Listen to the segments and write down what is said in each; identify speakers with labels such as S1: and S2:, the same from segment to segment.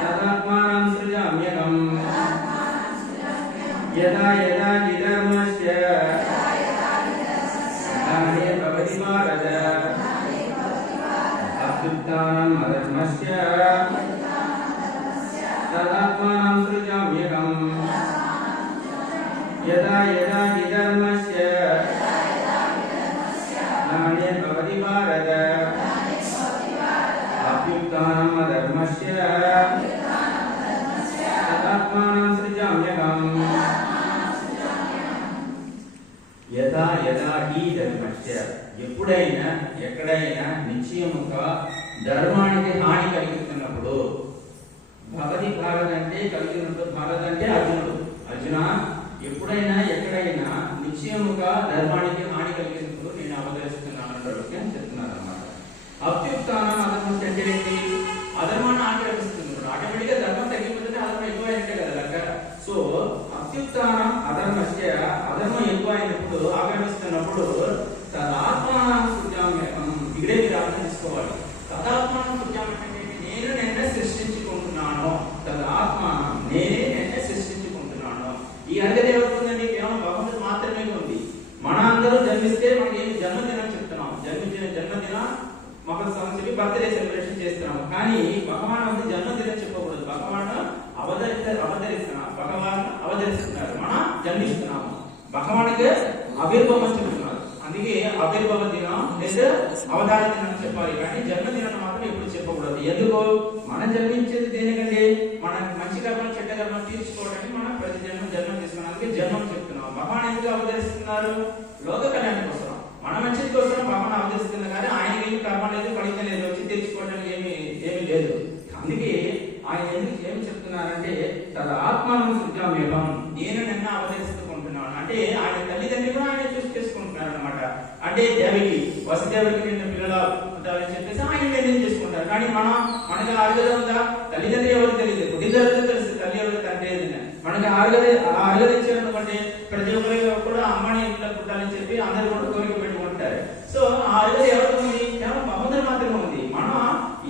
S1: तदात्मानं सृजाम्यहम् यदा यदा विधर्मस्य ग्लाने भवति भारत अभ्युत्थानम् अधर्मस्य तदात्मानं सृजाम्यहम् यदा यदा विधर्मस्य ఎక్కడైనా నిశ్చయముగా ధర్మానికి హాని కలిగిస్తున్నప్పుడు భగతి భారత్ అంటే కలిగినప్పుడు భారత్ అంటే అర్జునుడు. అర్జున ఎప్పుడైనా ఎక్కడైనా నిశ్చయముగా ధర్మానికి హాని కలిగినప్పుడు నేను అవతరిస్తున్నాను అన్నట్టు అని చెప్తున్నారు అన్నమాట అభ్యుత్థానం అధర్మం అంటే ఏంటి అధర్మాన్ని ఆచరిస్తున్నాడు ఆటోమేటిక్గా ధర్మం తగ్గిపోతుంటే అధర్మం ఎక్కువ అయినట్టే కదా లెక్క సో అత్యుత్థానం అధర్మస్య అధర్మం ఎక్కువ అయినప్పుడు ఆక్రమిస్తున్నప్పుడు తదాత్మానం సృజామ్యకం ఇక్కడే మీరు అర్థం చేసుకోవాలి తదాత్మానం సృజామ్యకం అంటే నేను నిన్నే సృష్టించుకుంటున్నాను తదాత్మానం నేనే నిన్నే సృష్టించుకుంటున్నాను ఈ అర్హత ఎవరుందండి కేవలం భగవంతుడు మాత్రమే ఉంది మన అందరూ జన్మిస్తే మనం ఏమి జన్మదినం చెప్తున్నాం జన్మించిన జన్మదిన మకర సంవత్సరికి బర్త్డే సెలబ్రేషన్ చేస్తున్నాం కానీ భగవాన్ వంటి జన్మదినం చెప్పకూడదు. భగవాన్ అవతరిత అవతరిస్తున్నాం భగవాన్ అవతరిస్తున్నారు మనం జన్మిస్తున్నాము. భగవానికి ఆవిర్భావం చెప్తున్నారు అందుకే ఆవిర్భావ దినం లేదా అవతార దినం చెప్పాలి. కానీ జన్మదినం మాత్రం ఎప్పుడు చెప్పకూడదు. ఎందుకు? మనం జన్మించేది దేనికంటే మన మంచి కర్మ చెడ్డ కర్మ తీర్చుకోవడానికి మనం ప్రతి జన్మ జన్మ అందుకే జన్మం చెప్తున్నాం. భగవాన్ ఎందుకు అవతరిస్తున్నారు లోక కళ్యాణం కోసం మన మంచి కోసం భగవాన్ అవతరిస్తుంది కానీ ఆయనకి ఏమి కర్మ లేదు ఫలితం లేదు వచ్చి తెచ్చుకోవడం ఏమి ఏమీ లేదు. అందుకే ఆయన ఎందుకు ఏం చెప్తున్నారంటే తన ఆత్మను సృజామ్యహం నేను నిన్న అవతరిస్తుకుంటున్నాను అంటే ఆయన తల్లిదండ్రులు కూడా ఆయన చూసి చేసుకుంటున్నారు అనమాట అంటే దేవికి వసుదేవుడికి నిన్న పిల్లలు పుట్టాలని చెప్పేసి ఆయన నిర్ణయం చేసుకుంటారు? కానీ మనం మనకి అర్హత ఉందా? తల్లిదండ్రులు ఎవరు తెలియదు? పుట్టినరోజు తెలుసు తల్లి ఎవరు తండ్రి ఏదైనా మనకి అర్హత ఆ ఇచ్చారనుకోండి ప్రతి ఒక్కరికి కూడా అమ్మని ఇంట్లో పుట్టాలని చెప్పి అందరు కూడా కోరిక పెట్టుకుంటారు. సో ఆ అర్హత ఎవరికి ఉంది? కేవలం భగవంతుడు మాత్రమే ఉంది. మనం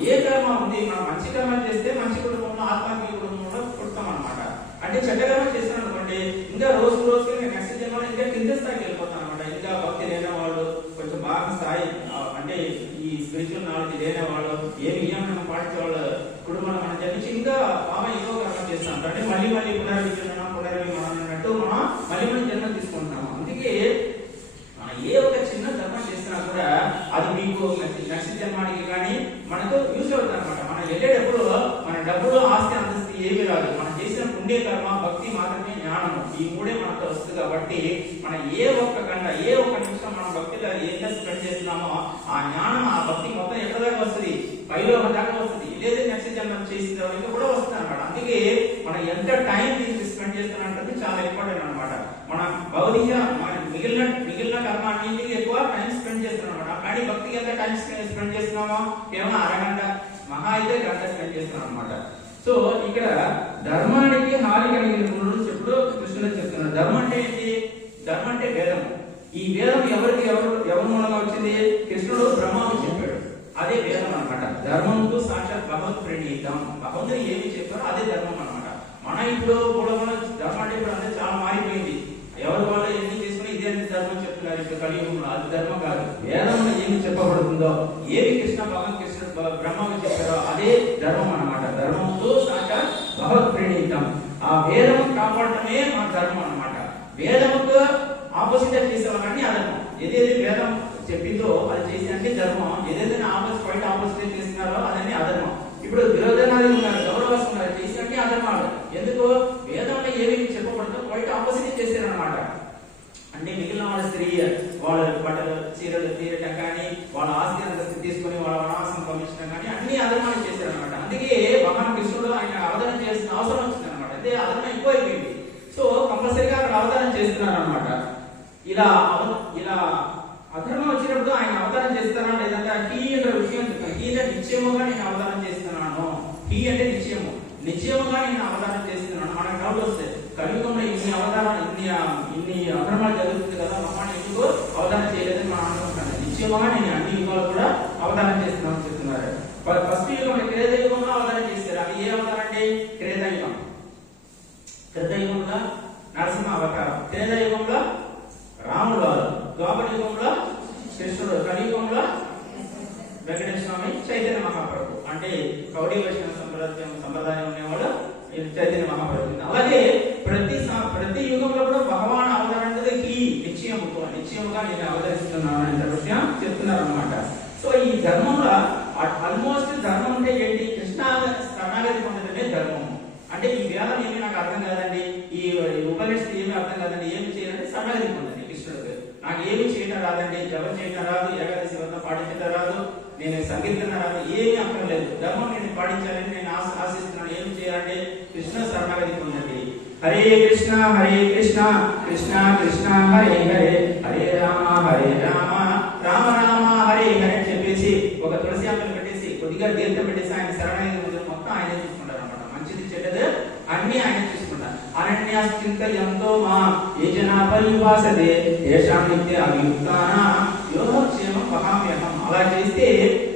S1: ఏ కర్మ ఉంది? మనం మంచి కర్మ చేస్తే మంచి కుటుంబంలో ఆత్మీయ కుటుంబంలో పుడతాం అనమాట అంటే చెడ్డ కర్మ చేస్తాం అనుకోండి ఇంకా రోజు రోజుకి నెక్స్ట్ జన్మలో ఇంకా కింద స్థాయికి వెళ్ళిపోతాం అనమాట ఇంకా భక్తి లేని వాళ్ళు కొంచెం బాగా స్థాయి అంటే ఈ స్పిరిచువల్ నాలెడ్జ్ లేని వాళ్ళు ఏ నియమం పాటించే వాళ్ళు కుటుంబంలో మనం జన్మించి ఇంకా బాగా ఏదో కర్మ చేస్తాం అంటే మళ్ళీ మళ్ళీ పునర్విజనం పునర్విమనం అన్నట్టు మనం మళ్ళీ మళ్ళీ జన్మ తీసుకుంటాము అందుకే మనం ఏ ఒక చిన్న ధర్మం చేసినా కూడా అది మీకు నెక్స్ట్ జన్మానికి కానీ మనకు యూజ్ అవుతుంది అనమాట మనం వెళ్ళేటప్పుడు మన డబ్బులు ఆస్తి అంతస్తు ఏమీ రాదు మనం చేసిన పుణ్య కర్మ భక్తి మాత్రమే జ్ఞానము ఈ మూడే మనతో వస్తుంది కాబట్టి మనం ఏ ఒక్క గంట ఏ ఒక్క నిమిషం మనం భక్తిలో ఎంత స్పెండ్ చేస్తున్నామో ఆ జ్ఞానం ఆ భక్తి మొత్తం ఎక్కడ దాకా వస్తుంది పైలో దాకా వస్తుంది లేదా నెక్స్ట్ జన్మ చేసిన వరకు కూడా వస్తుంది అనమాట అందుకే మనం ఎంత టైం దీనికి స్పెండ్ చేస్తున్నాడు చాలా ఇంపార్టెంట్ అనమాట మనం భౌతిక మన మిగిలిన మిగిలిన కర్మ అన్నింటికి ఎక్కువ టైం స్పెండ్ చేస్తున్నాం అనమాట కానీ భక్తికి ఎంత టైం స్పెండ్ చేస్తున్నామో? కేవలం అరగంట మహా అయితే గంట స్పెండ్ చేస్తున్నాం అనమాట సో ఇక్కడ ధర్మానికి హాని కలిగిన గుణుడు చెప్పుడు కృష్ణుడు చెప్తున్నాడు. ధర్మం అంటే ఏంటి? ధర్మం అంటే వేదం ఈ వేదం ఎవరికి ఎవరు ఎవరి మూలంగా వచ్చింది? కృష్ణుడు బ్రహ్మాకు చెప్పాడు. అదే వేదం అన్నమాట. ధర్మంతో సాక్షాత్ భగవత్ ప్రణీతం. భగవంతుడు ఏమి చెప్పారో అదే ధర్మం ఇప్పుడు గొడవలు ధర్మం అంటే ఇప్పుడు చాలా మారిపోయింది. ఎవరి వల్ల ఎన్ని తీసుకుని ఇదే ధర్మం చెప్తున్నారు. ఇప్పుడు కలియుగంలో అది ధర్మం కాదు. వేదంలో ఏమి చెప్పబడుతుందో ఏమి కృష్ణ భగవాన్ కృష్ణ బ్రహ్మకు చెప్పారో అదే ధర్మం అన్నమాట. ధర్మంతో సాక్షాత్ భగవత్ ప్రణీతం ఆ వేదం కాపాడటమే మన ధర్మం అన్నమాట. వేదముకు ఆపోజిట్ చేసేవాళ్ళని అధర్మం ఏదేది వేదం చెప్పిందో అది చేసి అంటే ధర్మం. ఏదైతే ఆపోజిట్ బయట ఆపోజిట్ చేస్తున్నారో అదని అధర్మం ఇప్పుడు విరోధనాలు ఉన్నారు గౌరవస్తున్నారు ఉన్నారు ఎందుకు? వేదంలో ఏమేమి చెప్పబడుతుందో బయట ఆపోజిట్ చేశారనమాట అంటే మిగిలిన వాళ్ళ స్త్రీ వాళ్ళ బట్టలు చీరలు తీయటం కానీ వాళ్ళ ఆస్తి అంతస్తు తీసుకుని వాళ్ళ వనవాసం పంపించడం కానీ అన్ని అధర్మాలు చేశారనమాట అందుకే భగవాన్ కృష్ణుడు ఆయన అవధానం చేసిన అవసరం వచ్చింది అనమాట అదే ఎక్కువ ఎక్కువైపోయింది. సో కంపల్సరీగా అక్కడ అవతారం చేస్తున్నారు అనమాట ఇలా ఇలా అధర్మం వచ్చినప్పుడు ఆయన అవతారం చేస్తానా లేదంటే హీ అనే విషయం హీ అంటే నిశ్చయముగా నేను అవతారం చేస్తున్నాను. హీ అంటే నిశ్చయము. నిజంగా నేను అవధానం చేస్తున్నాను. మన డౌట్ వస్తే కలియుగంలో ఇన్ని అవధానం ఇన్ని ఇన్ని అక్రమాలు జరుగుతుంది కదా మమ్మ ఎందుకు అవధానం చేయలేదని మనం అనుకుంటాను నిశ్చయముగా నేను అన్ని యుగాలు కూడా అవధానం చేస్తున్నాను చెప్తున్నారు. ఫస్ట్ యుగం క్రేత యుగంలో అవధానం చేస్తారు అది ఏ అవతారం అంటే క్రేత యుగం క్రేత యుగంలో నరసింహ అవతారం. క్రేత యుగంలో రాముడు ద్వాపర యుగంలో కృష్ణుడు కలియుగంలో వెంకటేశ్వర స్వామి చైతన్య మహాప్రభు అంటే కౌడి వైష్ణవ సంప్రదాయం సంప్రదాయం ఉండేవాడు ఈ చైతన్య మహాప్రభు అలాగే ప్రతి స- ప్రతి యుగంలో కూడా భగవాన్ అవతారం అనేది ఈ నిశ్చయముతో నిశ్చయముగా నేను అవతరిస్తున్నాను అనే విషయం చెప్తున్నారు అనమాట సో ఈ ధర్మంలో ఆల్మోస్ట్ ధర్మం అంటే ఏంటి? కృష్ణ శరణాగతి పొందడమే ధర్మం. అంటే ఈ వేదం ఏమి నాకు అర్థం కాదండి. ఈ ఉపనిషత్తు ఏమి అర్థం కాదండి. ఏమి చేయాలంటే శరణాగతి పొందండి కృష్ణుడికి నాకు ఏమి చేయటం రాదండి. జపం చేయటం రాదు. ఏకాదశి వద్ద పాటించడం రాదు. నేను సంకీర్తన రాదు ఏమీ అక్కర్లేదు. ధర్మం నేను పాటించాలని నేను ఆశ ఆశిస్తున్నాను. ఏం చేయాలంటే కృష్ణ శరణాగతి పొందండి హరే కృష్ణ హరే కృష్ణ కృష్ణ కృష్ణ హరే హరే హరే రామ హరే రామ రామ రామ హరే హరే అని చెప్పేసి ఒక తులసి ఆకులు పెట్టేసి కొద్దిగా తీర్థం పెట్టేసి ఆయన శరణాగతి పొందిన మొత్తం ఆయనే చూసుకుంటారు అనమాట మంచిది చెడ్డది అన్ని ఆయన చూసుకుంటారు. అనన్యాశ్చింత ఎంతో మా ఏ జనా పరిభాసతే ఏషాం నిత్య అభియుక్తాన యోగక్షేమం మహావ్యహం అలా చేస్తే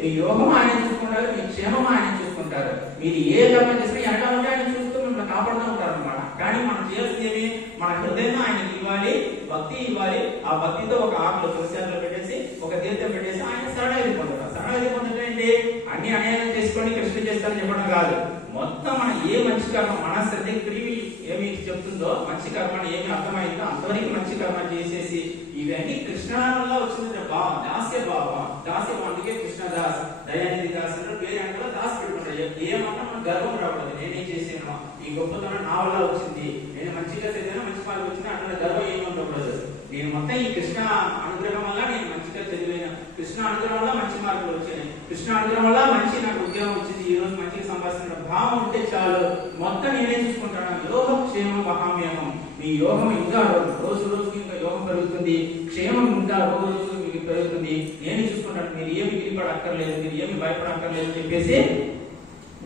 S1: మీ యోగం ఆయన చూసుకుంటారు మీ క్షేమం ఆయన చూసుకుంటారు. మీరు ఏ కర్మ చేసినా ఎక్కడ ఉంటే ఆయన చూస్తూ మిమ్మల్ని కాపాడుతూ ఉంటారు అనమాట కానీ మనం చేయాల్సింది మన హృదయం ఆయనకి ఇవ్వాలి భక్తి ఇవ్వాలి. ఆ భక్తితో ఒక ఆకులు తులసి పెట్టేసి ఒక తీర్థం పెట్టేసి ఆయన శరణాగతి పొందుతారు శరణాగతి పొందడం ఏంటి అన్ని అన్యాయం చేసుకొని కృష్ణ చేస్తారని చెప్పడం కాదు. మొత్తం మన ఏ మంచి కర్మ మన శ్రద్ధ క్రిమి ఏమి చెప్తుందో మంచి కర్మ ఏమి అర్థమైందో అంతవరకు మంచి కర్మ చేసేసి ఇవన్నీ కృష్ణానంలో వచ్చింది భావం దాస్య భావం దాస్య అందుకే కృష్ణదాస్ దయానిధి దాస్ అంటే పేరు అంటే దాస్ పెట్టుకుంటారు. ఏమన్నా మన గర్వం రాకూడదు నేనేం చేసాను ఈ గొప్పతనం నా వల్ల వచ్చింది. నేను మంచిగా చదివాను మంచి మార్కులు వచ్చినా అంటే గర్వం ఏమి ఉండకూడదు నేను మొత్తం ఈ కృష్ణ అనుగ్రహం వల్ల నేను మంచిగా తెలివైన కృష్ణ అనుగ్రహం వల్ల మంచి మార్కులు వచ్చాయి. కృష్ణ అనుగ్రహం వల్ల మంచి నాకు ఉద్యోగం వచ్చింది. ఈ రోజు మంచిగా సంపాదిస్తున్న భావం ఉంటే చాలు. మొత్తం నేనే చూసుకుంటాను. యోగం క్షేమం మహామ్యమం మీ యోగం ఇంకా రోజు రోజుకి ఇంకా యోగం పెరుగుతుంది. క్షేమం ఇంకా రోజు రోజు మీకు పెరుగుతుంది. నేను చూసుకుంటాను. మీరు ఏమి గిరిపడక్కర్లేదు మీరు ఏమి భయపడక్కర్లేదు అని చెప్పేసి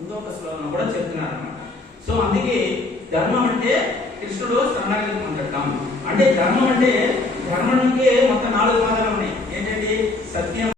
S1: ఇంకొక శ్లోకం కూడా చెప్తున్నారు అనమాట సో అందుకే ధర్మం అంటే కృష్ణుడు శరణాగతి పొందడం అంటే ధర్మం అంటే ధర్మానికి మొత్తం నాలుగు పాదాలు ఉన్నాయి. está el tiempo.